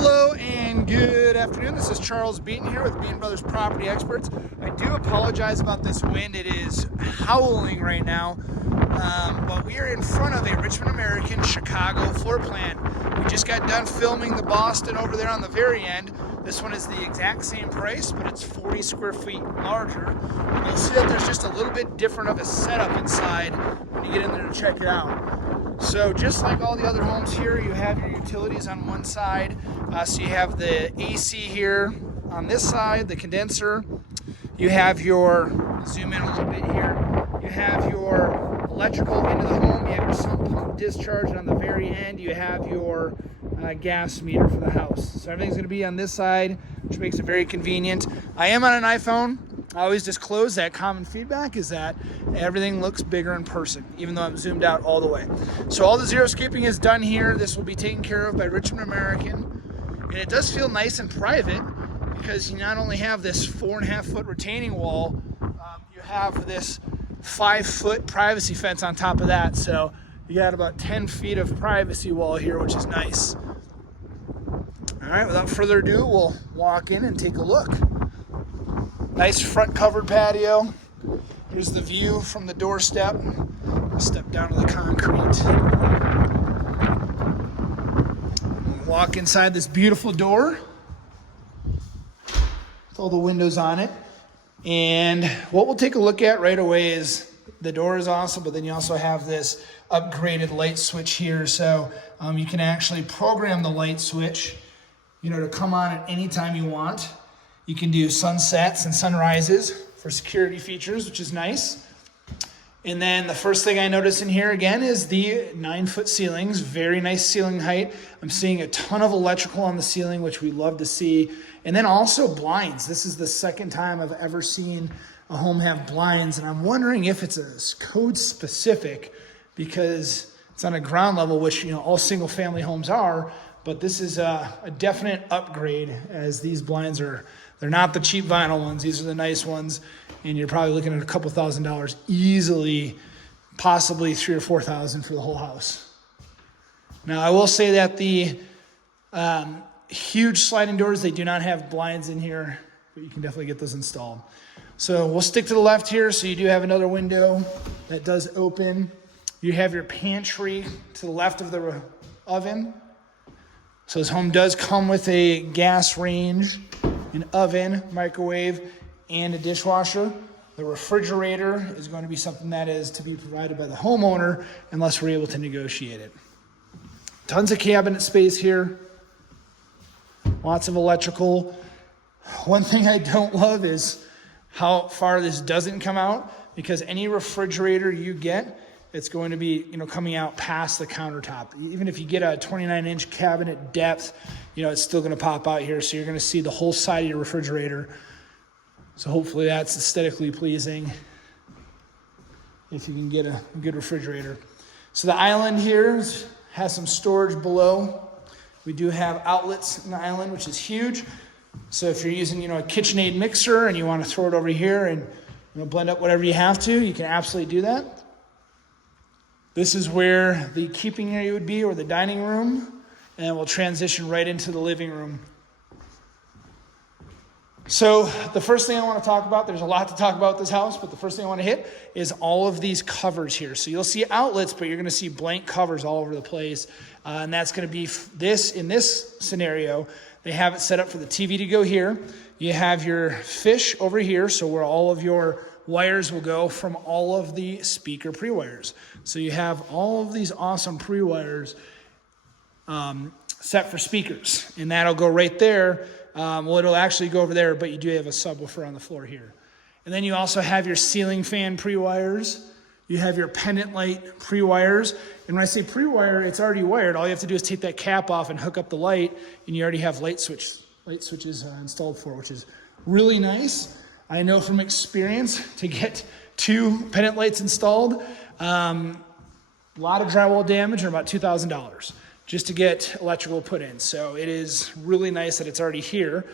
Hello and good afternoon. This is Charles Beaton here with Beaton Brothers Property Experts. I do apologize about this wind. It is howling right now, but we are in front of a Richmond American Chicago floor plan. We just got done filming the Boston over there on the very end. This one is the exact same price, but it's 40 square feet larger. And you'll see that there's just a little bit different of a setup inside when you get in there to check it out. So just like all the other homes here, you have your utilities on one side. So you have the AC here on this side, the condenser. You have your, zoom in a little bit here, you have your electrical into the home. You have your sump pump discharge, and on the very end you have your gas meter for the house. So everything's going to be on this side, which makes it very convenient. I am on an iPhone. I always disclose that common feedback is that everything looks bigger in person, even though I'm zoomed out all the way. So all the xeriscaping is done here. This will be taken care of by Richmond American. And it does feel nice and private because you not only have this 4.5-foot retaining wall, you have this 5-foot privacy fence on top of that. So you got about 10 feet of privacy wall here, which is nice. All right, without further ado, we'll walk in and take a look. Nice front covered patio. Here's the view from the doorstep. I'll step down to the concrete. Walk inside this beautiful door with all the windows on it. And what we'll take a look at right away is the door is awesome, but then you also have this upgraded light switch here. So you can actually program the light switch, to come on at any time you want. You can do sunsets and sunrises for security features, which is nice. And then the first thing I notice in here again is the 9-foot ceilings. Very nice ceiling height. I'm seeing a ton of electrical on the ceiling, which we love to see. And then also blinds. This is the second time I've ever seen a home have blinds. And I'm wondering if it's a code specific because it's on a ground level, which all single family homes are. But this is a definite upgrade, as these blinds they're not the cheap vinyl ones. These are the nice ones. And you're probably looking at a couple $1,000s easily, possibly $3,000 or $4,000 for the whole house. Now, I will say that the huge sliding doors, they do not have blinds in here, but you can definitely get those installed. So we'll stick to the left here. So you do have another window that does open. You have your pantry to the left of the oven. So this home does come with a gas range, an oven, microwave, and a dishwasher. The refrigerator is going to be something that is to be provided by the homeowner unless we're able to negotiate it. Tons of cabinet space here. Lots of electrical. One thing I don't love is how far this doesn't come out, because any refrigerator you get, it's going to be, coming out past the countertop. Even if you get a 29-inch cabinet depth, it's still going to pop out here. So you're going to see the whole side of your refrigerator. So hopefully that's aesthetically pleasing if you can get a good refrigerator. So the island here has some storage below. We do have outlets in the island, which is huge. So if you're using, a KitchenAid mixer and you want to throw it over here and blend up whatever you have to, you can absolutely do that. This is where the keeping area would be, or the dining room, and we'll transition right into the living room. So the first thing I want to talk about, there's a lot to talk about with this house, but the first thing I want to hit is all of these covers here. So you'll see outlets, but you're going to see blank covers all over the place. And that's going to be in this scenario, they have it set up for the TV to go here. You have your fish over here, so where all of your wires will go from all of the speaker pre-wires. So you have all of these awesome pre-wires set for speakers, and that'll go right there. It'll actually go over there, but you do have a subwoofer on the floor here. And then you also have your ceiling fan pre-wires. You have your pendant light pre-wires. And when I say pre-wire, it's already wired. All you have to do is take that cap off and hook up the light, and you already have light switches installed for, which is really nice. I know from experience, to get 2 pendant lights installed, a lot of drywall damage, or about $2,000 just to get electrical put in. So it is really nice that it's already here.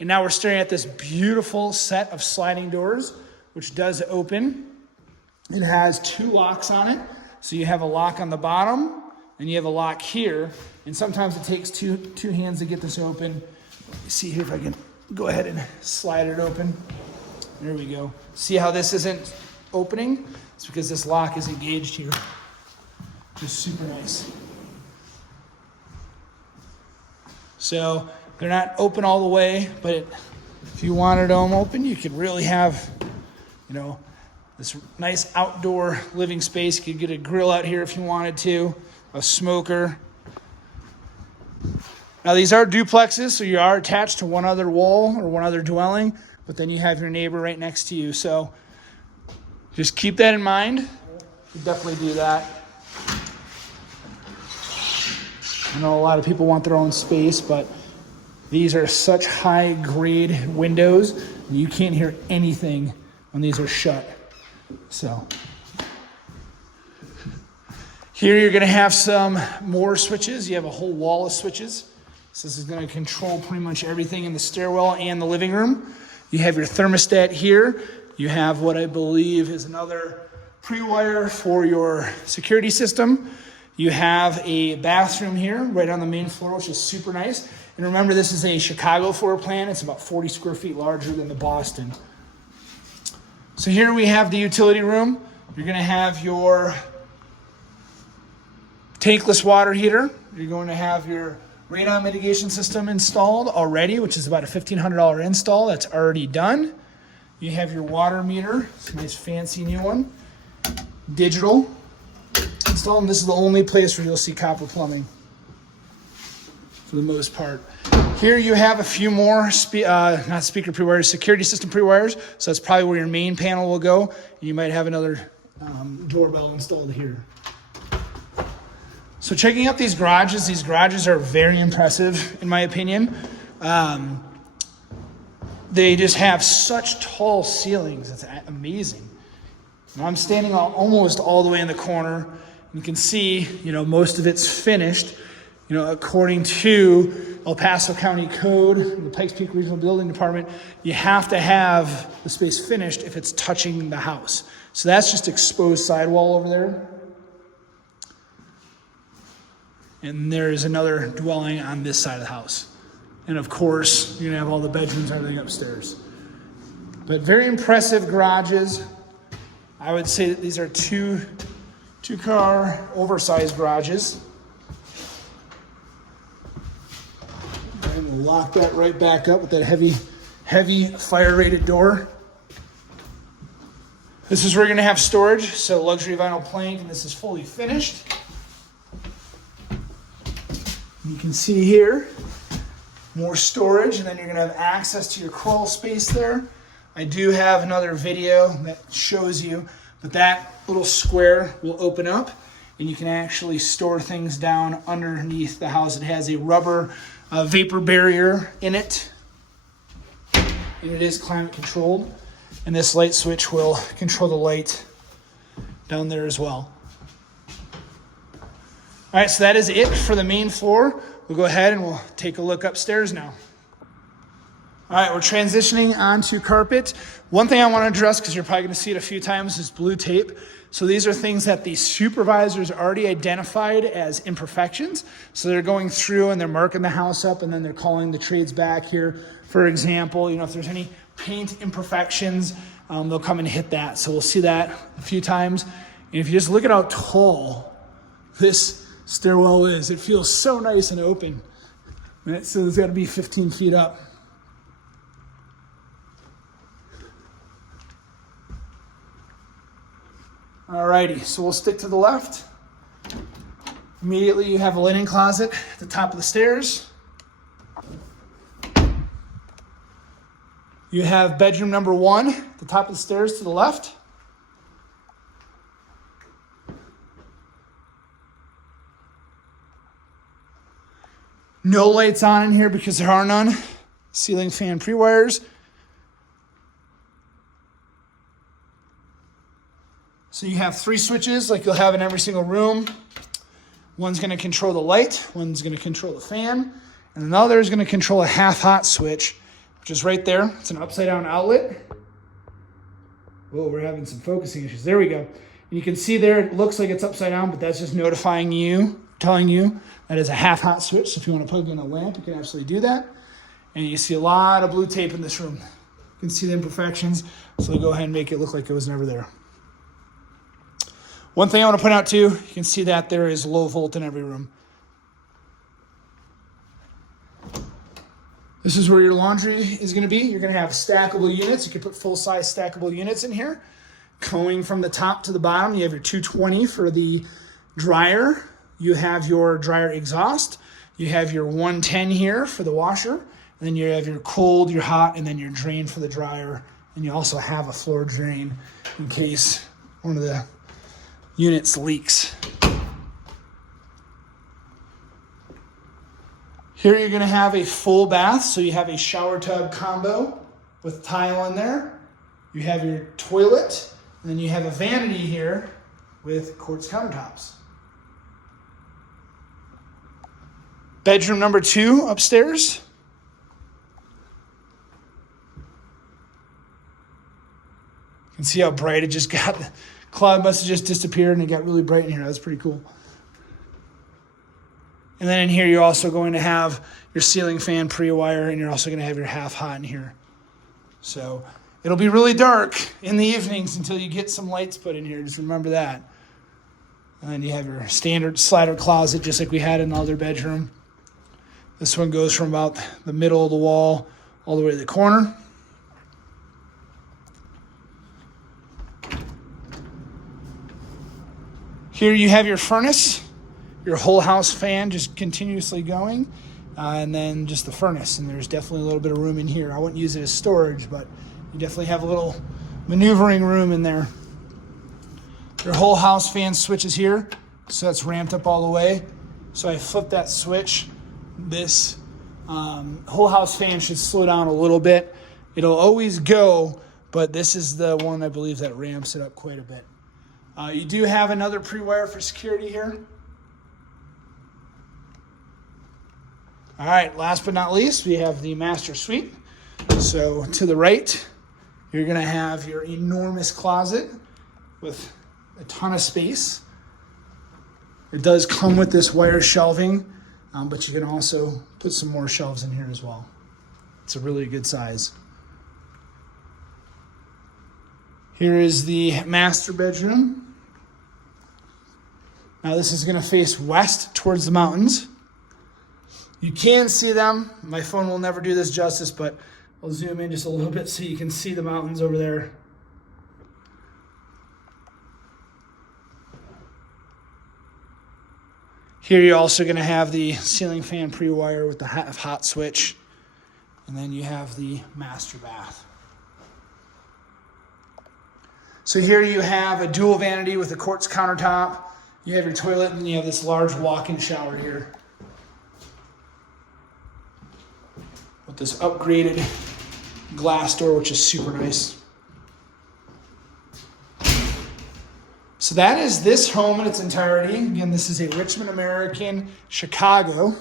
And now we're staring at this beautiful set of sliding doors, which does open. It has 2 locks on it. So you have a lock on the bottom and you have a lock here, and sometimes it takes two hands to get this open. Let me see here if I can go ahead and slide it open. There we go. See how this isn't opening? It's because this lock is engaged here. Just super nice. So they're not open all the way, but if you wanted them open, you could really have, you know, this nice outdoor living space. You could get a grill out here if you wanted to, a smoker. Now these are duplexes, so you are attached to one other wall or one other dwelling, but then you have your neighbor right next to you. So just keep that in mind. You definitely do that. I know a lot of people want their own space, but these are such high grade windows, you can't hear anything when these are shut. So here you're gonna have some more switches. You have a whole wall of switches. So this is gonna control pretty much everything in the stairwell and the living room. You have your thermostat here. You have what I believe is another pre-wire for your security system. You have a bathroom here right on the main floor, which is super nice. And remember, this is a Chicago floor plan. It's about 40 square feet larger than the Boston. So here we have the utility room. You're gonna have your tankless water heater. You're going to have your radon mitigation system installed already, which is about a $1,500 install. That's already done. You have your water meter. It's a nice fancy new one. Digital installed, and this is the only place where you'll see copper plumbing for the most part. Here you have a few more, not speaker pre-wires, security system pre-wires. So that's probably where your main panel will go. You might have another doorbell installed here. So checking out these garages are very impressive in my opinion. They just have such tall ceilings. It's amazing. Now I'm standing almost all the way in the corner. You can see, you know, most of it's finished. You know, according to El Paso County Code, the Pikes Peak Regional Building Department, you have to have the space finished if it's touching the house. So that's just exposed sidewall over there. And there's another dwelling on this side of the house. And of course, you're gonna have all the bedrooms and everything upstairs. But very impressive garages. I would say that these are two-car oversized garages. And we'll lock that right back up with that heavy fire-rated door. This is where you're gonna have storage. So luxury vinyl plank, and this is fully finished. You can see here, more storage, and then you're gonna have access to your crawl space there. I do have another video that shows you, but that little square will open up and you can actually store things down underneath the house. It has a rubber vapor barrier in it, and it is climate controlled. And this light switch will control the light down there as well. All right, so that is it for the main floor. We'll go ahead and we'll take a look upstairs now. All right, we're transitioning onto carpet. One thing I want to address, because you're probably going to see it a few times, is blue tape. So these are things that the supervisors already identified as imperfections. So they're going through and they're marking the house up, and then they're calling the trades back here. For example, you know, if there's any paint imperfections, they'll come and hit that. So we'll see that a few times. And if you just look at how tall this stairwell is, it feels so nice and open. So it's got to be 15 feet up. Alrighty, so we'll stick to the left. Immediately you have a linen closet at the top of the stairs. You have bedroom number 1 at the top of the stairs to the left. No lights on in here because there are none. Ceiling fan pre-wires. So you have 3 switches like you'll have in every single room. One's going to control the light, one's going to control the fan, and another is going to control a half-hot switch, which is right there. It's an upside-down outlet. Whoa, we're having some focusing issues. There we go. And you can see there, it looks like it's upside down, but that's just notifying you telling you that is a half hot switch. So if you want to plug in a lamp, you can absolutely do that. And you see a lot of blue tape in this room. You can see the imperfections. So go ahead and make it look like it was never there. One thing I want to point out too, you can see that there is low volt in every room. This is where your laundry is going to be. You're going to have stackable units. You can put full-size stackable units in here. Going from the top to the bottom, you have your 220 for the dryer. You have your dryer exhaust. You have your 110 here for the washer. And then you have your cold, your hot, and then your drain for the dryer. And you also have a floor drain in case one of the units leaks. Here you're going to have a full bath, so you have a shower tub combo with tile in there. You have your toilet, and then you have a vanity here with quartz countertops. Bedroom number 2 upstairs. You can see how bright it just got. The cloud must have just disappeared and it got really bright in here. That's pretty cool. And then in here, you're also going to have your ceiling fan pre-wire, and you're also going to have your half hot in here. So it'll be really dark in the evenings until you get some lights put in here. Just remember that. And then you have your standard slider closet, just like we had in the other bedroom. This one goes from about the middle of the wall all the way to the corner. Here you have your furnace. Your whole house fan just continuously going, and then just the furnace. And there's definitely a little bit of room in here. I wouldn't use it as storage, but you definitely have a little maneuvering room in there. Your whole house fan switch is here, so that's ramped up all the way. So I flip that switch. This whole house fan should slow down a little bit. It'll always go, but this is the one I believe that ramps it up quite a bit. You do have another pre-wire for security here. All right, last but not least, we have the master suite. So to the right, you're gonna have your enormous closet with a ton of space. It does come with this wire shelving, but you can also put some more shelves in here as well. It's a really good size. Here is the master bedroom. Now this is gonna face west towards the mountains. You can see them. My phone will never do this justice, but I'll zoom in just a little bit so you can see the mountains over there. Here you're also going to have the ceiling fan pre-wire with the hot switch. And then you have the master bath. So here you have a dual vanity with a quartz countertop. You have your toilet, and you have this large walk-in shower here. With this upgraded glass door, which is super nice. So that is this home in its entirety. Again, this is a Richmond American, Chicago.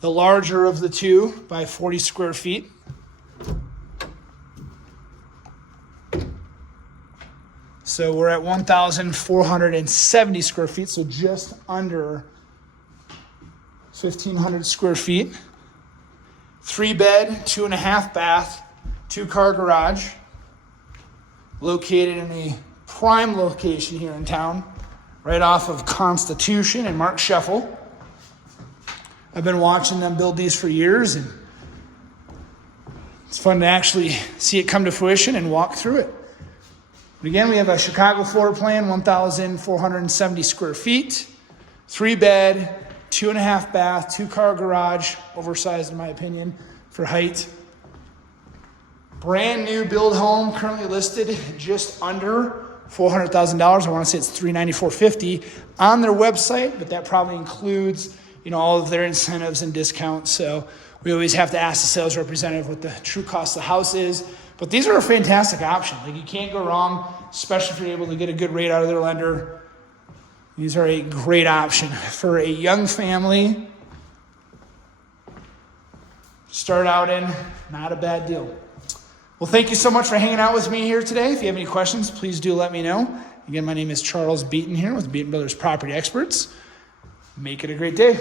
The larger of the two by 40 square feet. So we're at 1,470 square feet, so just under 1,500 square feet. 3-bed, 2.5 bath, 2-car garage. Located in a prime location here in town, right off of Constitution and Mark Scheffel. I've been watching them build these for years, and it's fun to actually see it come to fruition and walk through it. But again, we have a Chicago floor plan, 1,470 square feet, 3-bed, 2.5 bath, 2-car garage, oversized in my opinion for height. Brand new build home, currently listed just under $400,000. I want to say it's $394.50 on their website, but that probably includes, all of their incentives and discounts. So we always have to ask the sales representative what the true cost of the house is. But these are a fantastic option. Like, you can't go wrong, especially if you're able to get a good rate out of their lender. These are a great option for a young family. Start out in, not a bad deal. Well, thank you so much for hanging out with me here today. If you have any questions, please do let me know. Again, my name is Charles Beaton here with Beaton Brothers Property Experts. Make it a great day.